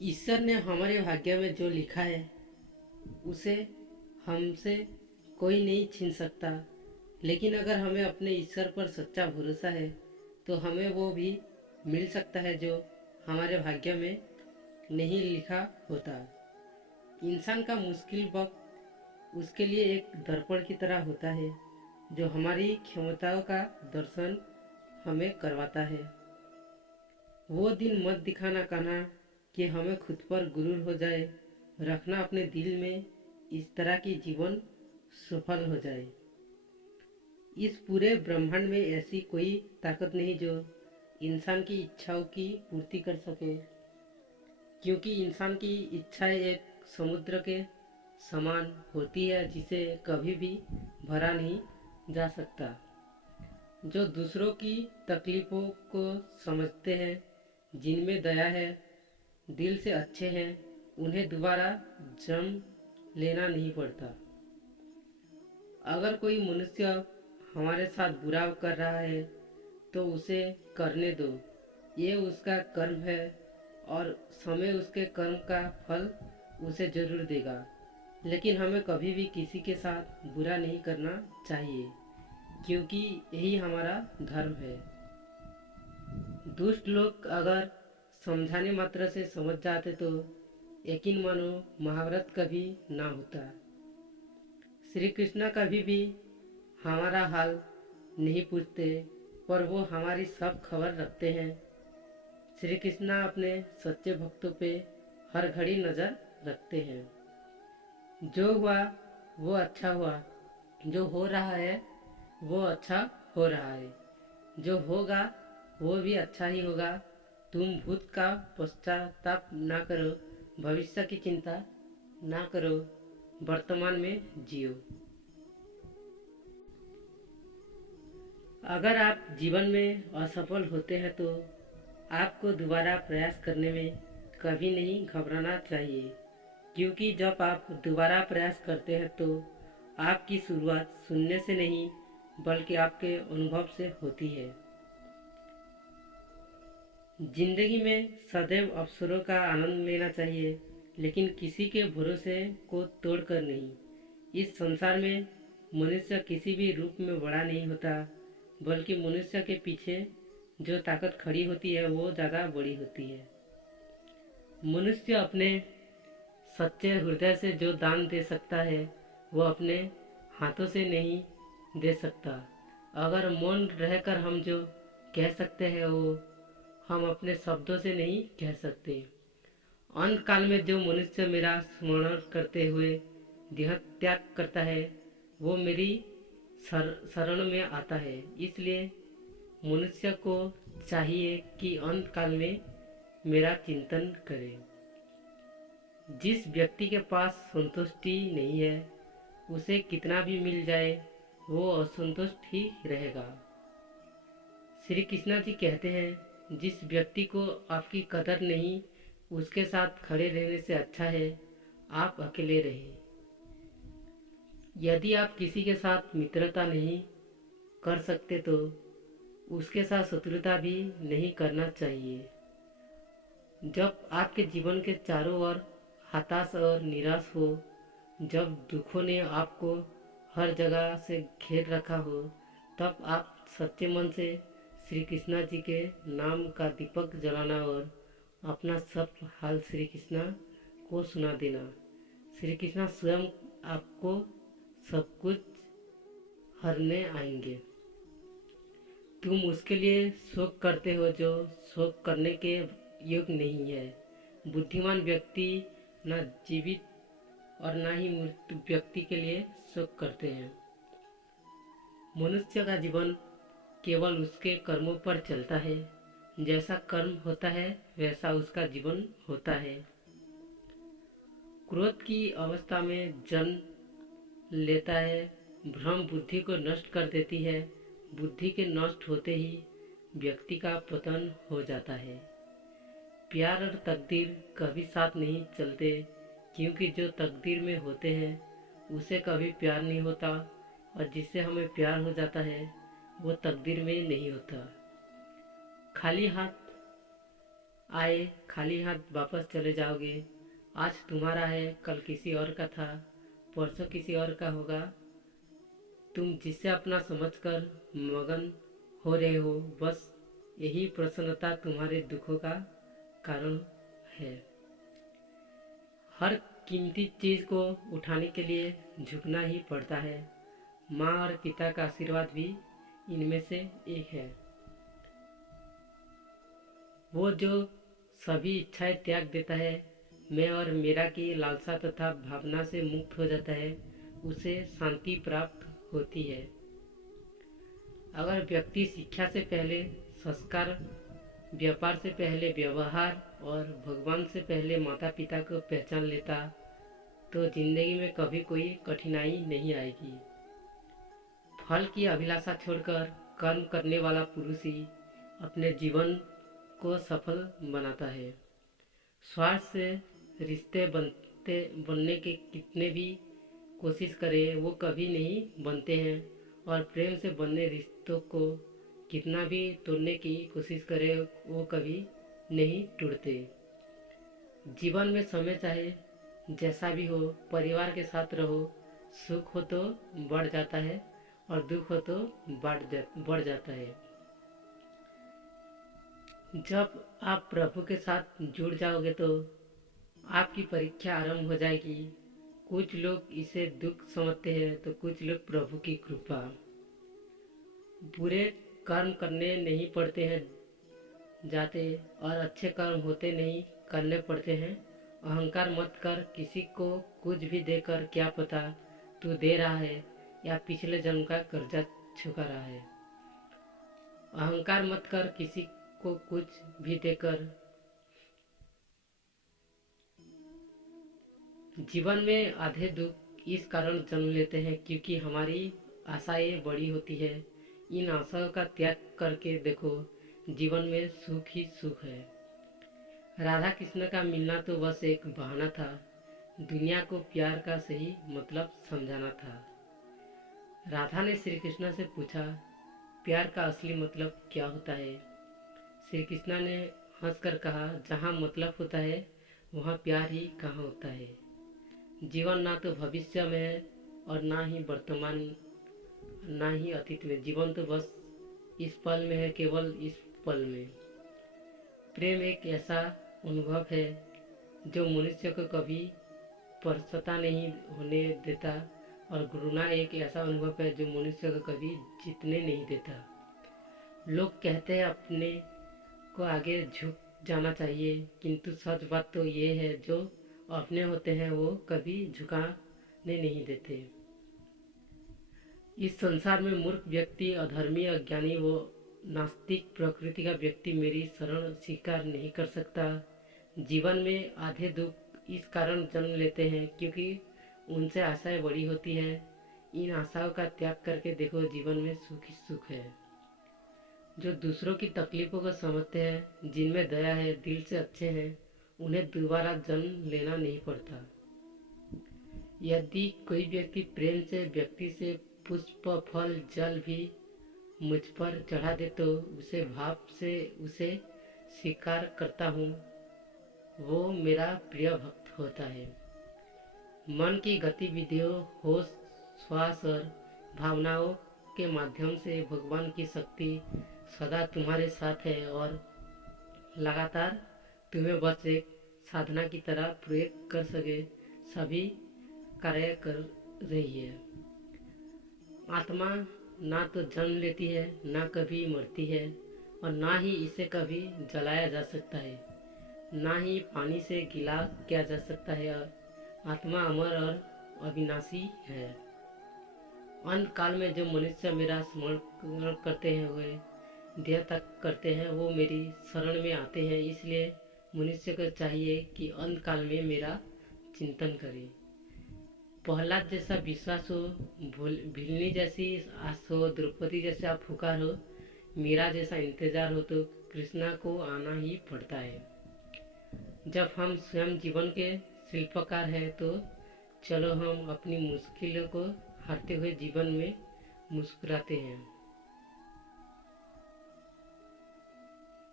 ईश्वर ने हमारे भाग्य में जो लिखा है उसे हमसे कोई नहीं छीन सकता। लेकिन अगर हमें अपने ईश्वर पर सच्चा भरोसा है तो हमें वो भी मिल सकता है जो हमारे भाग्य में नहीं लिखा होता। इंसान का मुश्किल वक्त उसके लिए एक दर्पण की तरह होता है जो हमारी क्षमताओं का दर्शन हमें करवाता है। वो दिन मत दिखाना कान्हा कि हमें खुद पर गुरूर हो जाए। रखना अपने दिल में इस तरह की जीवन सफल हो जाए। इस पूरे ब्रह्मांड में ऐसी कोई ताकत नहीं जो इंसान की इच्छाओं की पूर्ति कर सके, क्योंकि इंसान की इच्छाएं एक समुद्र के समान होती है जिसे कभी भी भरा नहीं जा सकता। जो दूसरों की तकलीफों को समझते हैं, जिनमें दया है, दिल से अच्छे हैं, उन्हें दोबारा जन्म लेना नहीं पड़ता। अगर कोई मनुष्य हमारे साथ बुरा कर रहा है तो उसे करने दो। ये उसका कर्म है और समय उसके कर्म का फल उसे जरूर देगा। लेकिन हमें कभी भी किसी के साथ बुरा नहीं करना चाहिए, क्योंकि यही हमारा धर्म है। दुष्ट लोग अगर समझाने मात्र से समझ जाते तो यकीन मानो महाभारत कभी ना होता। श्री कृष्णा कभी भी हमारा हाल नहीं पूछते, पर वो हमारी सब खबर रखते हैं। श्री कृष्णा अपने सच्चे भक्तों पे हर घड़ी नज़र रखते हैं। जो हुआ वो अच्छा हुआ, जो हो रहा है वो अच्छा हो रहा है, जो होगा वो भी अच्छा ही होगा। तुम भूत का पश्चाताप ना करो, भविष्य की चिंता ना करो, वर्तमान में जियो। अगर आप जीवन में असफल होते हैं तो आपको दोबारा प्रयास करने में कभी नहीं घबराना चाहिए, क्योंकि जब आप दोबारा प्रयास करते हैं तो आपकी शुरुआत शून्य से नहीं बल्कि आपके अनुभव से होती है। जिंदगी में सदैव अवसरों का आनंद लेना चाहिए, लेकिन किसी के भरोसे को तोड़कर नहीं। इस संसार में मनुष्य किसी भी रूप में बड़ा नहीं होता, बल्कि मनुष्य के पीछे जो ताकत खड़ी होती है वो ज़्यादा बड़ी होती है। मनुष्य अपने सच्चे हृदय से जो दान दे सकता है वो अपने हाथों से नहीं दे सकता। अगर मौन रहकर हम जो कह सकते हैं वो हम अपने शब्दों से नहीं कह सकते। अंत काल में जो मनुष्य मेरा स्मरण करते हुए देह त्याग करता है वो मेरी शरण में आता है। इसलिए मनुष्य को चाहिए कि अंत काल में मेरा चिंतन करे। जिस व्यक्ति के पास संतुष्टि नहीं है उसे कितना भी मिल जाए वो असंतुष्ट ही रहेगा। श्री कृष्णा जी कहते हैं, जिस व्यक्ति को आपकी कदर नहीं उसके साथ खड़े रहने से अच्छा है आप अकेले रहें। यदि आप किसी के साथ मित्रता नहीं कर सकते तो उसके साथ शत्रुता भी नहीं करना चाहिए। जब आपके जीवन के चारों ओर हताश और निराश हो, जब दुखों ने आपको हर जगह से घेर रखा हो, तब आप सच्चे मन से श्री कृष्णा जी के नाम का दीपक जलाना और अपना सब हाल श्री कृष्णा को सुना देना। श्री कृष्णा स्वयं आपको सब कुछ हरने आएंगे। तुम उसके लिए शोक करते हो जो शोक करने के योग्य नहीं है। बुद्धिमान व्यक्ति न जीवित और न ही मृत व्यक्ति के लिए शोक करते हैं। मनुष्य का जीवन केवल उसके कर्मों पर चलता है। जैसा कर्म होता है वैसा उसका जीवन होता है। क्रोध की अवस्था में जन्म लेता है, भ्रम बुद्धि को नष्ट कर देती है। बुद्धि के नष्ट होते ही व्यक्ति का पतन हो जाता है। प्यार और तकदीर कभी साथ नहीं चलते, क्योंकि जो तकदीर में होते हैं उसे कभी प्यार नहीं होता और जिससे हमें प्यार हो जाता है वो तकदीर में नहीं होता। खाली हाथ आए खाली हाथ वापस चले जाओगे। आज तुम्हारा है, कल किसी और का था, परसों किसी और का होगा। तुम जिसे अपना समझकर मगन हो रहे हो, बस यही प्रसन्नता तुम्हारे दुखों का कारण है। हर कीमती चीज को उठाने के लिए झुकना ही पड़ता है। माँ और पिता का आशीर्वाद भी इनमें से एक है। वो जो सभी इच्छाएं त्याग देता है, मैं और मेरा की लालसा तथा भावना से मुक्त हो जाता है, उसे शांति प्राप्त होती है। अगर व्यक्ति शिक्षा से पहले संस्कार, व्यापार से पहले व्यवहार और भगवान से पहले माता पिता को पहचान लेता, तो जिंदगी में कभी कोई कठिनाई नहीं आएगी। फल की अभिलाषा छोड़कर कर्म करने वाला पुरुष ही अपने जीवन को सफल बनाता है। स्वार्थ से रिश्ते बनने के कितने भी कोशिश करे, वो कभी नहीं बनते हैं, और प्रेम से बनने रिश्तों को कितना भी तोड़ने की कोशिश करे, वो कभी नहीं टूटते। जीवन में समय चाहे जैसा भी हो, परिवार के साथ रहो। सुख हो तो बढ़ जाता है और दुख हो तो बढ़ जाता है। जब आप प्रभु के साथ जुड़ जाओगे तो आपकी परीक्षा आरंभ हो जाएगी। कुछ लोग इसे दुख समझते हैं तो कुछ लोग प्रभु की कृपा। बुरे कर्म करने नहीं पड़ते हैं जाते, और अच्छे कर्म होते नहीं करने पड़ते हैं। अहंकार मत कर, किसी को कुछ भी देकर क्या पता तू दे रहा है या पिछले जन्म का कर्जा चुका रहा है। अहंकार मत कर, किसी को कुछ भी देकर। जीवन में आधे दुख इस कारण जन्म लेते हैं क्योंकि हमारी आशाएं बड़ी होती है। इन आशाओं का त्याग करके देखो, जीवन में सुख ही सुख है। राधा कृष्ण का मिलना तो बस एक बहाना था, दुनिया को प्यार का सही मतलब समझाना था। राधा ने श्री कृष्ण से पूछा, प्यार का असली मतलब क्या होता है? श्री कृष्ण ने हंसकर कहा, जहाँ मतलब होता है वहाँ प्यार ही कहाँ होता है। जीवन ना तो भविष्य में है और ना ही वर्तमान, ना ही अतीत में। जीवन तो बस इस पल में है, केवल इस पल में। प्रेम एक ऐसा अनुभव है जो मनुष्य को कभी पछता नहीं होने देता, और घृणा एक ऐसा अनुभव है जो मनुष्य को कभी जीतने नहीं देता। लोग कहते हैं अपने को आगे झुक जाना चाहिए, किंतु सच बात तो ये है, जो अपने होते हैं वो कभी झुकाने नहीं देते। इस संसार में मूर्ख व्यक्ति, अधर्मी, अज्ञानी व नास्तिक प्रकृति का व्यक्ति मेरी शरण स्वीकार नहीं कर सकता। जीवन में आधे दुख इस कारण जन्म लेते हैं क्योंकि उनसे आशाएं बड़ी होती हैं। इन आशाओं का त्याग करके देखो, जीवन में सुख ही सुख है। जो दूसरों की तकलीफों को समझते हैं, जिनमें दया है, दिल से अच्छे हैं, उन्हें दोबारा जन्म लेना नहीं पड़ता। यदि कोई व्यक्ति प्रेम से व्यक्ति से पुष्प, फल, जल भी मुझ पर चढ़ा दे तो उसे भाव से उसे स्वीकार करता हूँ, वो मेरा प्रिय भक्त होता है। मन की गतिविधियों, होश, श्वास और भावनाओं के माध्यम से भगवान की शक्ति सदा तुम्हारे साथ है और लगातार तुम्हें बस एक साधना की तरह प्रयोग कर सके सभी कार्य कर रही है। आत्मा ना तो जन्म लेती है, ना कभी मरती है, और ना ही इसे कभी जलाया जा सकता है, ना ही पानी से गीला किया जा सकता है। आत्मा अमर और अविनाशी है। अंत काल में जो मनुष्य मेरा स्मरण करते हैं, वे देह तक करते हैं, वो मेरी शरण में आते हैं। इसलिए मनुष्य को चाहिए कि अंत काल में मेरा चिंतन करे। प्रहलाद जैसा विश्वास हो, भिलनी जैसी आस हो, द्रौपदी जैसा पुकार हो, मीरा जैसा इंतजार हो, तो कृष्णा को आना ही पड़ता है। जब हम स्वयं जीवन के शिल्पकार हैं तो चलो हम अपनी मुश्किलों को हारते हुए जीवन में मुस्कुराते हैं।